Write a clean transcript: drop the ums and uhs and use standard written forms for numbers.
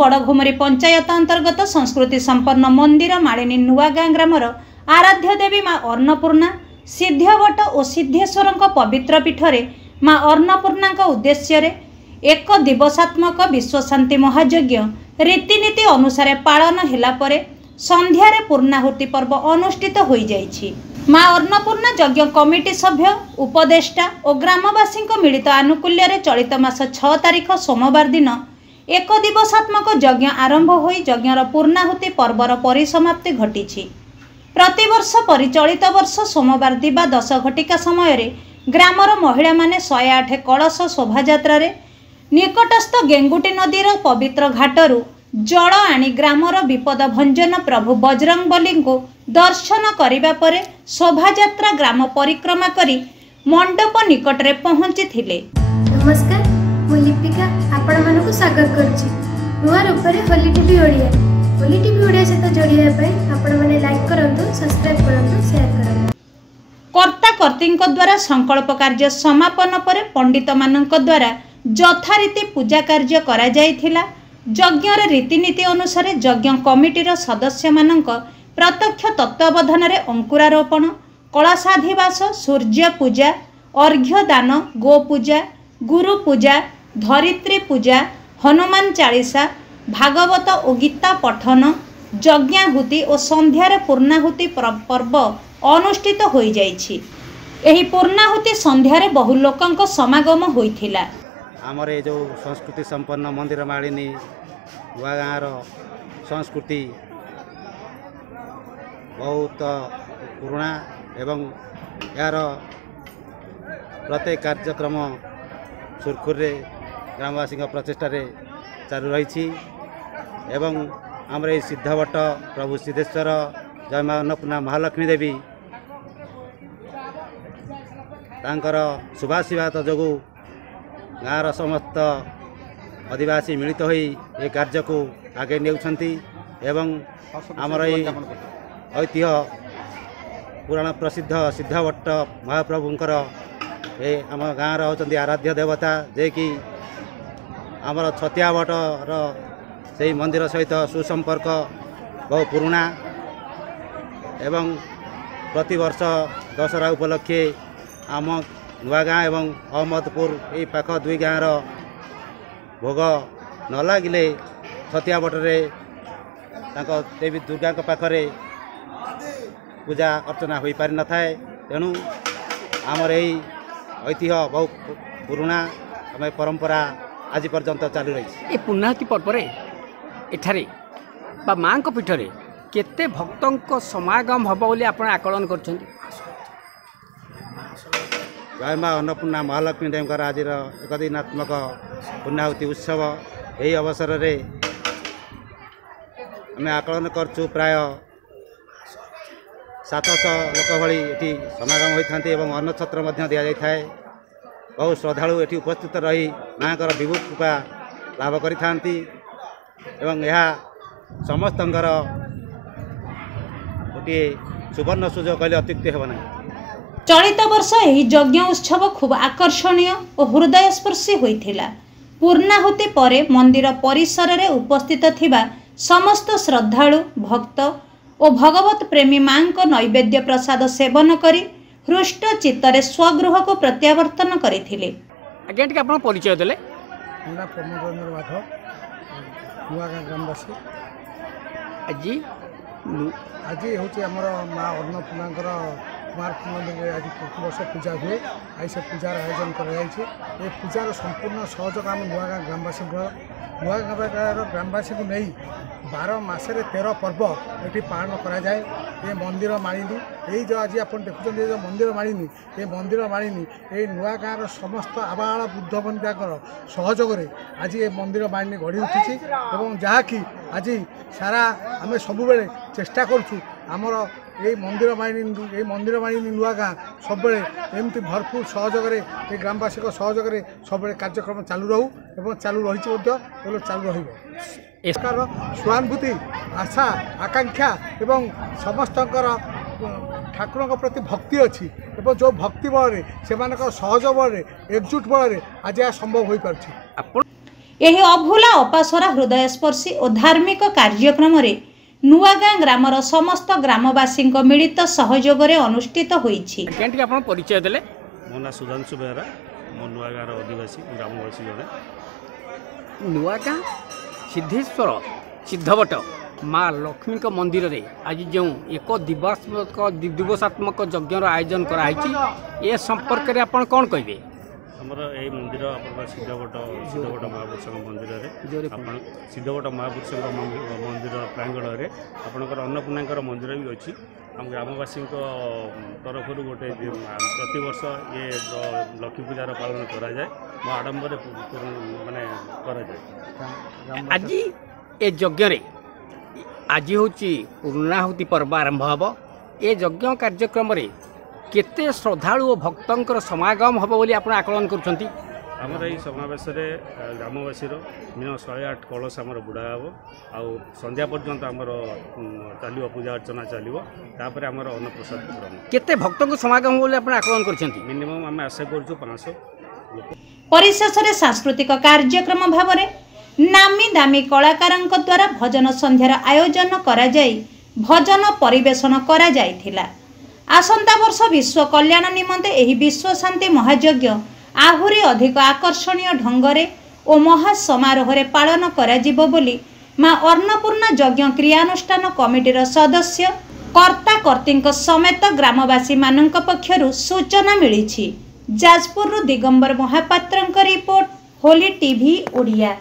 बड़घुमरी पंचायत अंतर्गत संस्कृति संपन्न मंदिर मालिनी नुआगाँ ग्रामर आराध्य देवी माँ अन्नपूर्णा सिद्धवट और सिद्धेश्वर पवित्र पीठरे माँ अन्नपूर्णा उद्देश्य एक दिवसात्मक विश्वशांति महायज्ञ रीतिनीति अनुसार पालन हेला परे संध्यारे पूर्णाहुति पर्व अनुष्ठित हो जाइछि। माँ अन्नपूर्णा यज्ञ कमिटी सभ्य उपदेष्टा और ग्रामवासी मिलित आनुकूल्य रे चलित मास 6 तारिख सोमवार दिन एक दिवसात्मक यज्ञ आरंभ हो यज्ञर पूर्णाहुति पर्वर परिसमाप्ति घटी। प्रतिवर्ष परिचलित वर्ष सोमवार दिबा 10 घटिका समय ग्रामर महिला माने 108 कलश शोभायात्रा निकटस्थ गेंगुटी नदीर पवित्र घाटरू जल आनी ग्रामर विपद भंजन प्रभु बजरंगबली को दर्शन करिबा परे शोभायात्रा ग्राम परिक्रमा करी मंडप निकट रे पहुंची थिले। नमस्कार, मु लिपिका आपण मानकु स्वागत करछि नुआ रूपरे होली टीवी ओडिया। होली टीवी ओडिया सहित जोड़िया पय आपण माने लाइक करंतु, सब्सक्राइब करंतु, शेयर करंतु। कर्ता कर्तीଙ୍କ द्वारा संकल्प कार्य समापन परे पंडित मानଙ୍କ द्वारा यथारीति पूजा कार्य करा जायथिला। यज्ञर रीतिनीति अनुसार यज्ञ कमिटीर सदस्य मानଙ୍କ प्रत्यक्ष तत्वावधान रे अंकुरारोपण, कलशाधिवास, सूर्य पूजा, अर्घ्य दान, गो पूजा, गुरु पूजा, धरित्री पूजा, हनुमान चालीसा, भागवत और गीता पठन, यज्ञाहुति और संध्यारे पूर्णाहुति पर्व अनुष्ठित हो जाइछि। एही पूर्णाहुति संध्यारे बहु लोकंक समागम होइथिला। आमर ये जो संस्कृति संपन्न मंदिर मालिनी नुआगाँर संस्कृति बहुत पुराना एवं यार प्रत्येक कार्यक्रम सुरखुर ग्रामवासी प्रचेषा चालू रही एवं आमर ये सिद्धवट प्रभु सिद्धेश्वर जय माँ अन्नपूर्णा महालक्ष्मी देवी तांकर शुभाशीर्वाद जो गाँवर समस्त आदिवासी मिलित हो ये कार्य को आगे नेउछंती एवं आमर ये ऐतिह्य पुराण प्रसिद्ध सिद्धवट महाप्रभुंकर ये आम गाँव होती आराध्य देवता जे कि आमर छतियावटर से मंदिर सहित सुसंपर्क बहु पुराना एवं प्रतिवर्ष दशहरा उपलक्षे आम नुआगाँ एवं अहमदपुर ये पाख दुई गाँवर भोग न लगिले छतियावटरे देवी दुर्गा पाखरे पूजा अर्चना हो पारि न थाए। तेणु आमर यही ऐतिह्य बहुत पुराना आम परंपरा आज पर्यंत चालू रही। पूर्णाहुति पर्व एठारे बा माँ पीठरे केते भक्तों समागम हम बोली आप आकलन कर जय माँ अन्नपूर्णा महालक्ष्मी देवकर आज एक दिनात्मक पूर्णाहुति उत्सव यही अवसर रे आम आकलन करछु प्राय 700 लोक भली ये समागम होता है और अन्नछत्र दि जाए। बहुत श्रद्धालु ये उपस्थित रही माँ विभु कृपा लाभ करि समस्त गोटे सुवर्ण सुजोग कहले अत्युक्ति हेब ना। चलित वर्ष यही यज्ञ उत्सव खूब आकर्षणीय और हृदयस्पर्शी होइथिला। पूर्णाहुति परे मंदिर परिसर रे उपस्थित थिबा समस्त श्रद्धालु भक्त और भगवत प्रेमी मां को नैवेद्य प्रसाद सेवन करी हृष्ट चित्तरे स्वगृह को प्रत्यावर्तन करथिले। आज्ञा टिके आपण परिचय देले। हमरा प्रमोदन माधव नुआगाँ ग्रामवासी। आज हूँ आमर माँ अन्नपूर्णांकर कुमारपूर्ण मंदिर आज प्रति वर्ष पूजा हुए। आज से पूजार आयोजन कर पूजार संपूर्ण सहयोग आम नुआगाँ ग्रामवासी नुआगाँ ग्रामवासी को नहीं 12 मासरे 13 पर्व ये पालन करा जाए। ये मंदिर मालिनी यही जो आज आप देखुं जो मंदिर मालिनी ये मंदिर मालिनी ये नुआगाँर समस्त आबाल बुद्ध बनिताकर सहयोग आज ये मंदिर मालिनी गढ़ी उठी जहाँकि आज सारा आम सब चेष्टा करूँ आमर ये मंदिर मालिनी नुआगाँ सब एमती भरपूर सहयोग ये ग्रामवासी सहयोग सब कार्यक्रम चालू रहू एवं चालू रही चालू रही। एकार स्वानुभूति आशा आकांक्षा एवं समस्त ठाकुर प्रति भक्ति अच्छी एवं जो भक्ति बल से सहयोग बल एकजुट बल आज यह संभव हो पार। ଏହି ଅଭୁଲା ଅପାସରା ହୃଦୟସ୍ପର୍ଶୀ ଓ ଧାର୍ମିକ କାର୍ଯ୍ୟକ୍ରମ नुआगाँ ग्रामर समस्त ग्रामवासी मिलित सहयोगरे अनुष्ठित होईछि। आपण परिचय देले। मो ना सुधांशु बेहरा, मो नुआगाँ अधिवासी ग्रामवासी जड़े। नुआगाँ सिद्धेश्वर सिद्धवट माँ लक्ष्मी मंदिर रे आज जो एक दिवसात्मक यज्ञ आयोजन कराई ए संपर्क में आप कौन कहे? आमर ये मंदिर आप सिद्धवट महापुरुष मंदिर में सिद्धवट महापुरुष मंदिर प्रांगण में आपंकर अन्नपूर्णा मंदिर भी अच्छी। आम ग्रामवासी तरफ गोटे प्रतिवर्ष ये लक्ष्मी पूजार पालन कराए आडम्बर माने कराए। आज ये यज्ञ आज हूँ पूर्णाहुति पर्व आरंभ हम। ये यज्ञ कार्यक्रम केते श्रद्धालु और भक्तर समागम हम बोली आप आकलन कर आमर ये समावेश ग्रामवासी मिनिमम 108 कलश आमर बुड़ा हे आउ संध्या पर्यंत आमर चलो पूजा अर्चना चलो तापर आमर अन्नप्रसाद ग्रहण। केते भक्तों समागम बोली आप आकलन कर मिनिमम आम आशा कर 500। परिशेष में सांस्कृतिक कार्यक्रम भाव नामी दामी कलाकारों द्वारा भजन संध्यार आयोजन करा जाई भजन परिवेशन करा जाइथिला। आसंता वर्ष विश्व कल्याण निमंते एही विश्व शांति महायज्ञ आहुरी अधिक आकर्षणीय ढंगरे और महासमारोह पालन कराजिबो बोली मां अन्नपूर्णा यज्ञ क्रियानुष्ठान कमिटीर सदस्य कर्ता कर्तींक समेत ग्रामवासी मानक पक्षरु सूचना मिली। जाजपुर दिगंबर महापात्रंक रिपोर्ट होली टीवी ओडिया।